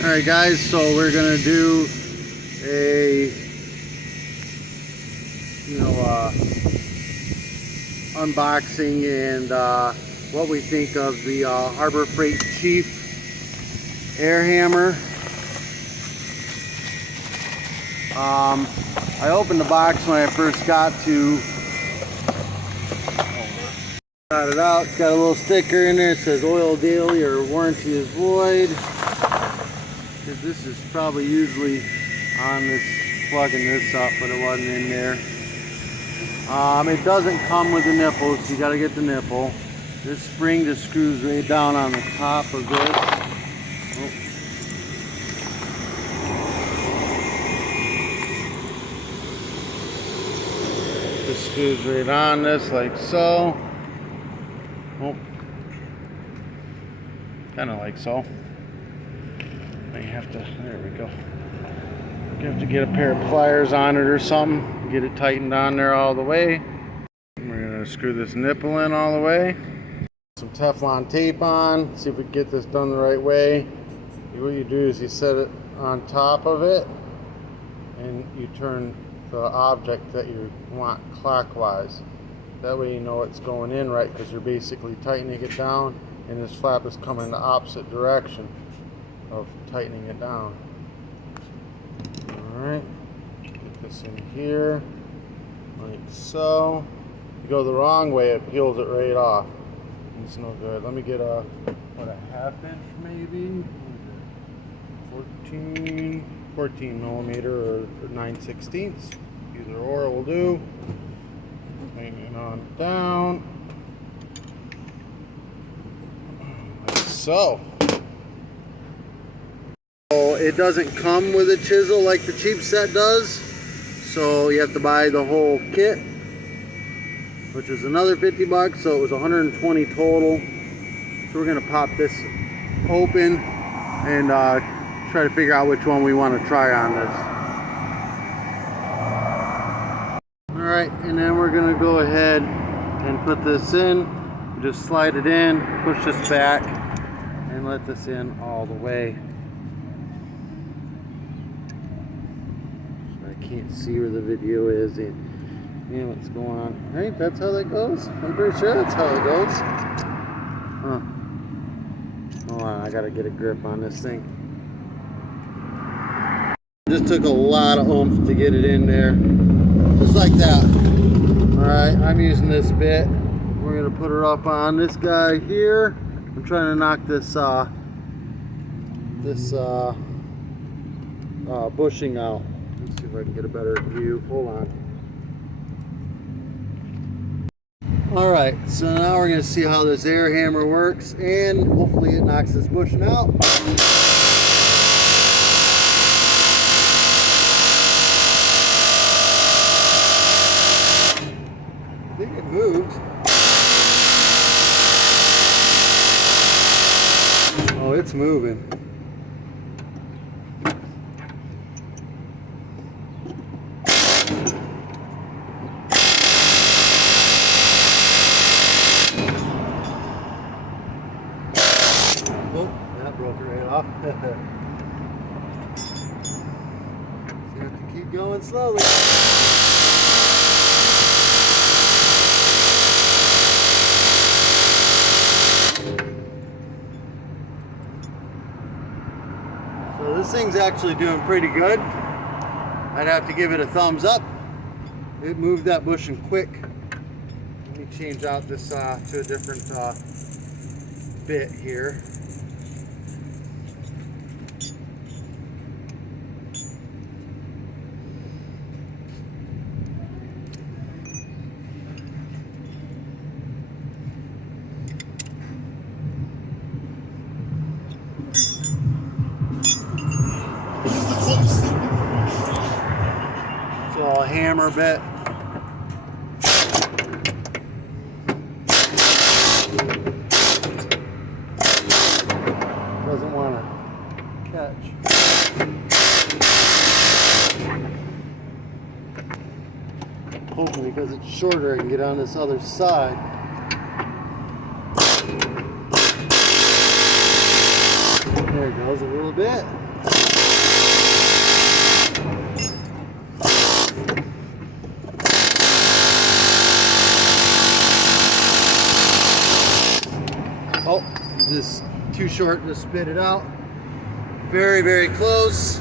Alright guys, so we're gonna do a unboxing and what we think of the Harbor Freight Cheif air hammer. I opened the box when I first got it out. It's got a little sticker in there. It says oil daily or warranty is void. Because this is probably usually on this, plugging this up, but it wasn't in there. It doesn't come with the nipples, so you got to get the nipple. This spring just screws right down on the top of this. Oh. Just screws right on this like so. Oh. Kind of like so. You have to, there we go. You have to get a pair of pliers on it or something, get it tightened on there all the way. We're going to screw this nipple in all the way. Some Teflon tape on, see if we can get this done the right way. What you do is you set it on top of it and you turn the object that you want clockwise. That way you know it's going in right, because you're basically tightening it down and this flap is coming in the opposite direction of tightening it down. Alright, get this in here like so. If you go the wrong way, it peels it right off. It's no good. Let me get a 1/2 inch maybe? 14 millimeter or 9/16. Either or will do. Hang it on down. Like so. It doesn't come with a chisel like the cheap set does, so you have to buy the whole kit, which is another 50 bucks, so it was 120 total. So we're going to pop this open and try to figure out which one we want to try on this. Alright, and then we're going to go ahead and put this in. Just slide it in, push this back, and let this in all the way. Can't see where the video is. Yeah, what's going on? Right, that's how that goes. I'm pretty sure that's how it goes. Huh. Hold on, I gotta get a grip on this thing. Just took a lot of oomph to get it in there. Just like that. Alright, I'm using this bit. We're gonna put her up on this guy here. I'm trying to knock this bushing out. Let's see if I can get a better view. Hold on. Alright, so now we're going to see how this air hammer works, and hopefully it knocks this bushing out. I think it moved. Oh, it's moving. Oh, that broke it right off. So you have to keep going slowly. So this thing's actually doing pretty good. I'd have to give it a thumbs up. It moved that bushing quick. Let me change out this to a different bit here. So a hammer bit. Doesn't want to catch. Hopefully, because it's shorter, I can get on this other side. There There it goes a little bit. Oh, just too short to spit it out. Very, very close.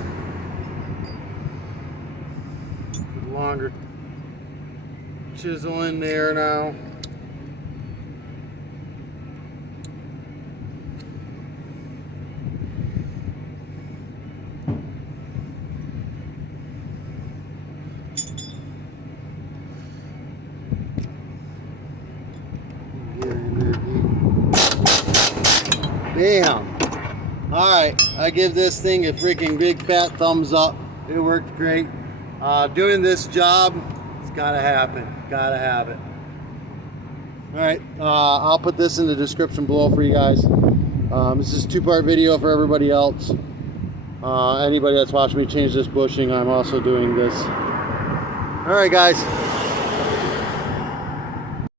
Longer chisel in there now. Bam! Alright, I give this thing a freaking big fat thumbs up. It worked great. Doing this job, it's gotta happen. Gotta have it. Alright, I'll put this in the description below for you guys. This is a two-part video for everybody else. Anybody that's watching me change this bushing, I'm also doing this. Alright guys,